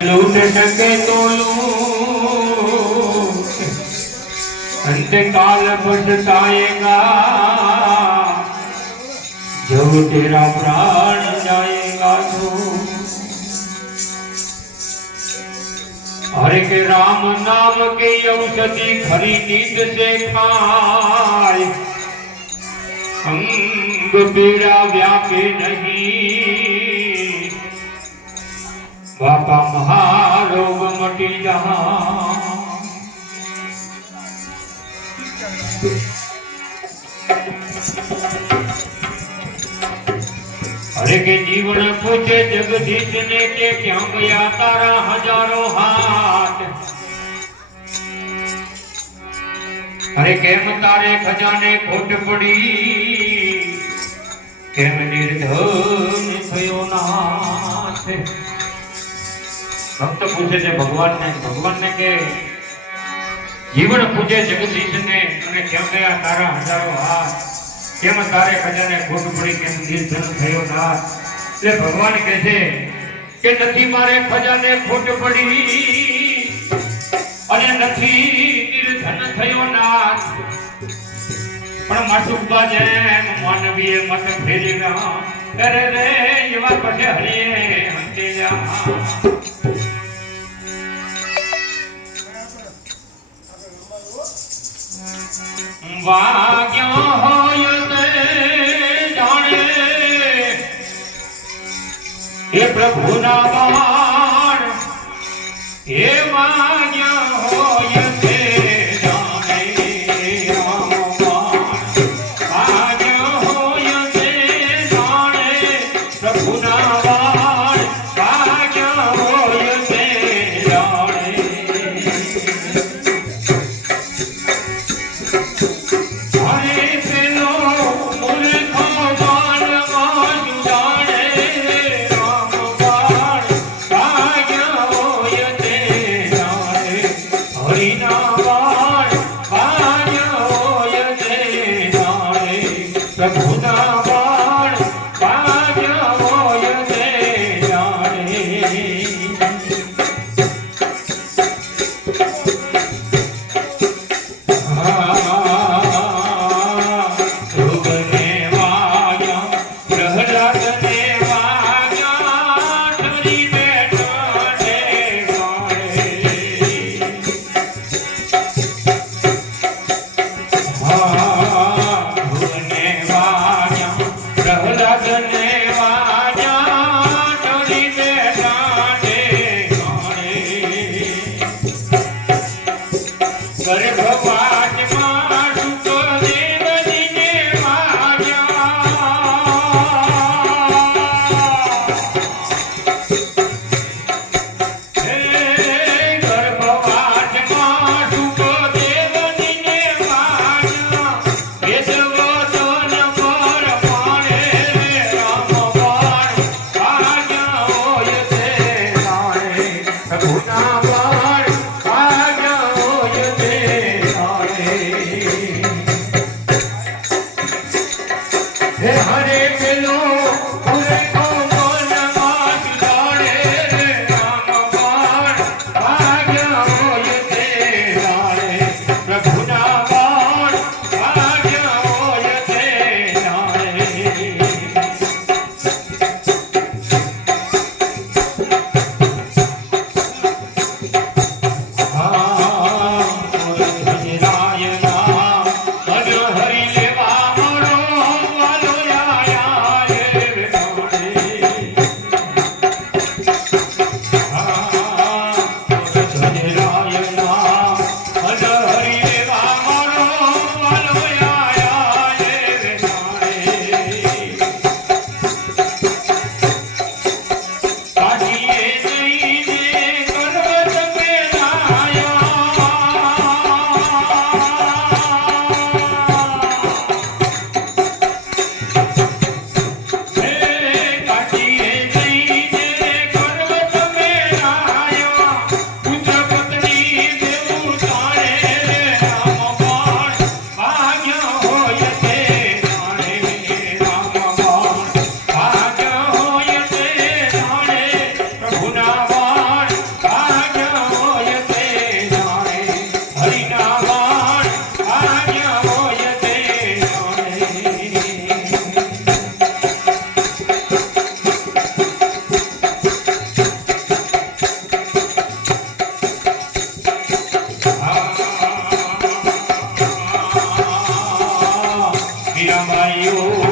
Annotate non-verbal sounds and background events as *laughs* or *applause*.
लूट डगे तो अंत काल बटताएगा जो तेरा प्राण जाएगा तो। हर के राम नाम के औषधि खरी नींद से खाए। अंग पीड़ा व्यापे नहीं। पापम हारोग मटी जहाँ। अरे के जीवन पूछे जगदीश ने के क्यों गया तारा हज़ारों हाथ? अरे के तारे खजाने खोट पड़ी? केम निर्धन थयो नाथ? ભક્ત પૂછે છે, ભગવાનને ભગવાનને કે જીવન પૂજે જગદીશને અને કેમ ગયા તારા હજારો હાથ, કેમ તારે ખજાને ખોટ પડી, કેમ નિર્ધન થયો નાથ એટલે ભગવાન કહે છે કે નથી મારે ખજાને ખોટ પડી અને નથી નિર્ધન થયો નાથ પણ માસુબા જેમ માનવીએ મત ફેરવ્યા અરે રે, એવા પછી હરિયે અંતે જા. વાગ્યો હોય હે પ્રભુના બાણ હે વાગ્યો Thank you. Yeah. *laughs* you.